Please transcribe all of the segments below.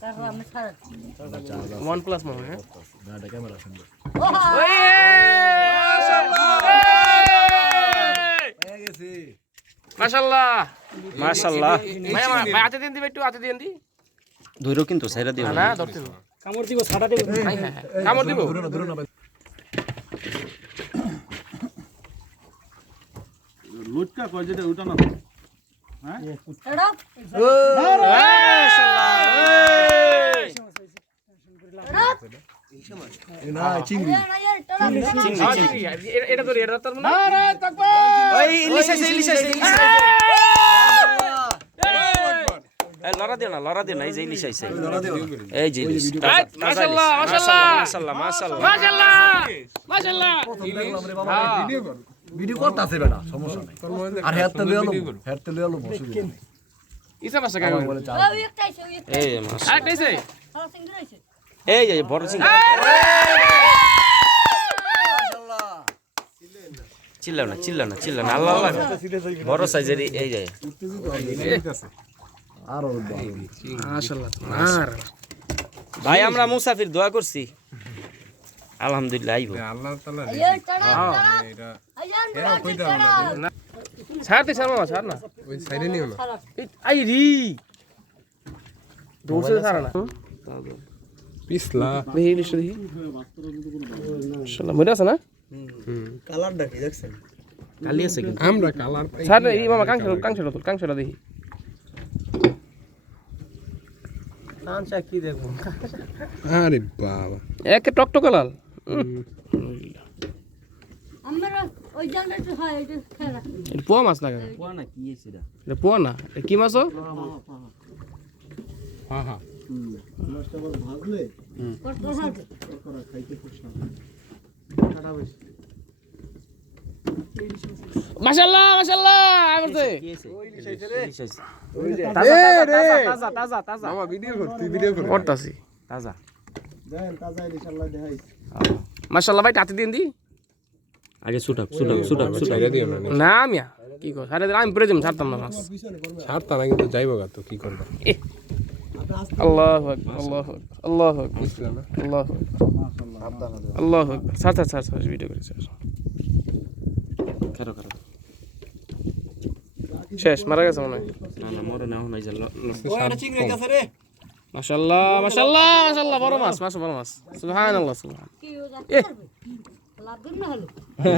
তারপর আমি ছাড়া ওয়ান প্লাস মনে হয় না ক্যামেরা সুন্দর মাশাল্লাহ। মাশাল্লাহ। ভাই ভাই হাতে দিন দিবে একটু হাতে দিন দি ধৈর্য কিন্তু সাইরা দিও। না ধরতে কামড় দিব ছাটা দিব। হ্যাঁ, হ্যাঁ, হ্যাঁ। কামড় দিব? দূরে না দূরে না লুটকা কয় যেটা ওটা না। লড়া দিও না লড়া দিও না এই যে ইলিশ আইছে এই যে ইলিশ ইলিশ। মাশাআল্লাহ, মাশাআল্লাহ। মাশাআল্লাহ মাশাআল্লাহ। বেটা সমস্যা নাই। আর হেয়ারতে লয়ে আলো হেয়ারতে লয়ে আলো বসে ইসা পাশে কাগজ বলে এই। আরেকটা এসে সারা এই যে বড় চিংড়ি চিল্লাও না চিল্লাও না চিল্লাও না। আল্লাহ আল্লাহ। বড় সাইজের এই যে। আর ভাই আমরা মুসাফির দোয়া করছি। আলহামদুলিল্লাহ আইব। টাড়া আইয়া টাড়া ছাড়তে ছাড় মামা ছাড় না। ওই সাইডে নিও না। আই রি। দৌড়ছে ছাড়া না। পিছলা। দেখি দৃশ্য দেখি। মাশাল্লাহ মরে আছে না? কালি আছে কিন্তু। আমরা কালার পাই। ছাড় এই মামা কাংশ কাংশটা তোর কাংশটা দেখি। আরে বাবা। একে টকটকে লাল। পোয়া মাছ না? এটা? পোয়া না? এটা কি মাছ ও? হ্যাঁ হ্যাঁ। মাশাল্লাহ মাশাল্লাহ তাজা তাজা তাজা তাজা তাজা মামা ভিডিও কর তুই ভিডিও কর। করতাছি। তাজা। মাশাল্লাহ ভাই টাতে দিন দি। আগে সুটাক সুটাক সুটাক সুটাক দিও না না মিয়া কি কর আরে আমি পরে যাম ছাড়তাম না মাছ। ছাড়তা না কিন্তু যাইবো গা তো কি করবা? আল্লাহু আকবার আল্লাহু আকবার আল্লাহু আকবার বুঝলা না। আল্লাহু আকবার। আল্লাহু আকবার ছাড় ছাড় ছাড় ছাড় ভিডিও করে ছাড় খারো খারো শেষ মারা গেছে মনে হয়। না না মরে না হই যা মাশাল্লাহ মাশাল্লাহ মাশাল্লাহ বড় মাছ মাছ বড় মাছ। সুবহানাল্লাহ সুবহান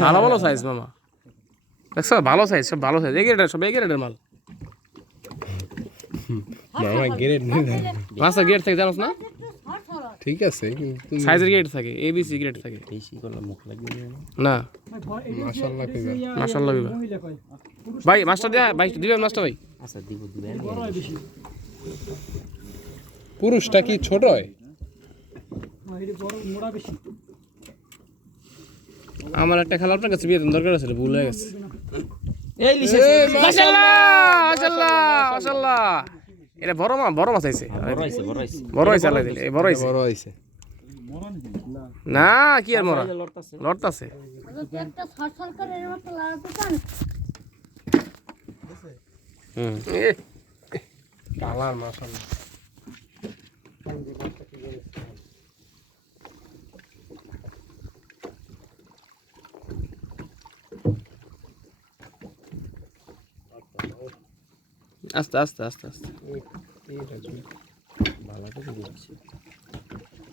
ভালো ভালো সাইজ মামা। দেখছ ভালো সাইজ সব ভালো সাইজ এগেরেটার সব এগেরেটার মাল। মামা গ্রেড থাকে জানোস না? ঠিক আছে সাইজের গেট থাকে এ বি সি থাকে। বেশি করলে মুখ লাগবে না। মাশাআল্লাহ বিবা ভাই মাছটা দিয়া ভাই দিবেন মাছটা ভাই? আচ্ছা দিব দিবেন। পুরুষটা কি ছোট? হয় আমার একটা খেলা আপনার কাছে বিয়ে দরকার আছে ভুল হয়ে গেছে। এই এটা বড় মাছ বড় মাছ আইছে। বড় দিলে। বড় না কি আর মরা? লড়তাছে। ছট করে এর মতো লাগাতে চান হুম কালার আস্তে আস্তে আস্তে আস্তে।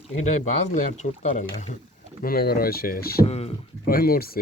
এটাই বাজলে আর ছুটতারে না। মনে করো শেষ। ওই মরছে।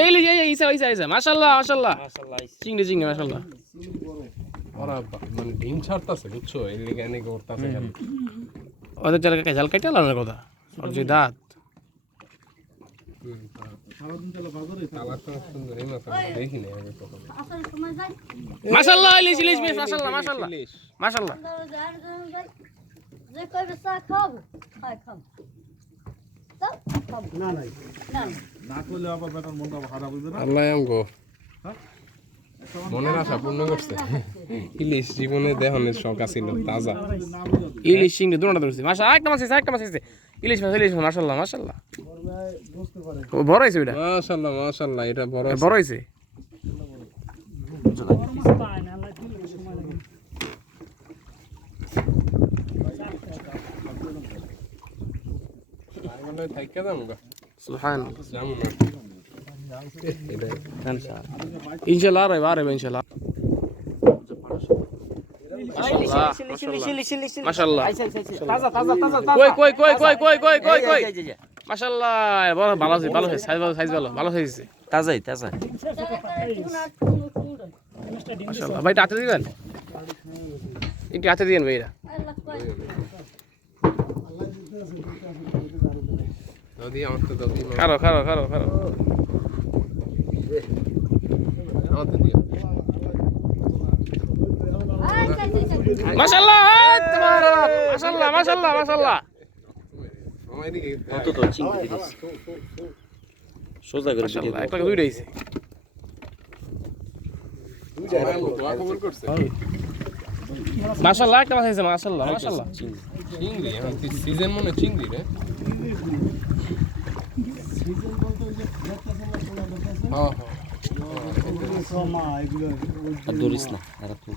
এই লি এই ইসা ইসা ইসা মাশাআল্লাহ মাশাআল্লাহ। চিংড়ি চিংড়ি মাশাআল্লাহ। ওরা মানে ডিম ছাড়তাছে বুঝছ? এই লিগে এনে করতাছে ওদের চার কাকা ঝাল কাটা লাগার কথা? ওর যে দাঁত। মাশাআল্লাহ না না? আল্লাহ আমগো। মনের আশা পূর্ণ করছে। ইলিশ জীবনে দেহনের শখ আছিল তাজা। ইলিশ চিংড়ি দুটো ধরছি। মাশা একটা মাছ একটা মাছ আছে। ইলিশ মাছ ইলিশ মাছ মাশাল্লাহ মাশাল্লাহ বড় হয়েছে ওইটা? মাশাল্লাহ মাশাল্লাহ এটা বড় বড় হয়েছে? থাইকা যাম গা সুহান ইনশাল্লাহ আর আর ইনশাল্লাহ তাজাই তাজা ভাই হাতে দিবেন একটু হাতে দিবেন ভাইরা খারো খারো খারো খারো। মাশাল্লাহ মাশাল্লাহ মাশাল্লাহ মাশাল্লাহ অত তো চিংড়ি সোজা করে একটা দুইটাইছে দুইটা খবর করছে। মাশাল্লাহ একটা মাছ হয়েছে মাশাল্লাহ মাশাল্লাহ চিংড়ি। এখন সিজন মনে হয় চিংড়ি রে। হ্যাঁ হ্যাঁ। আর না আর তুই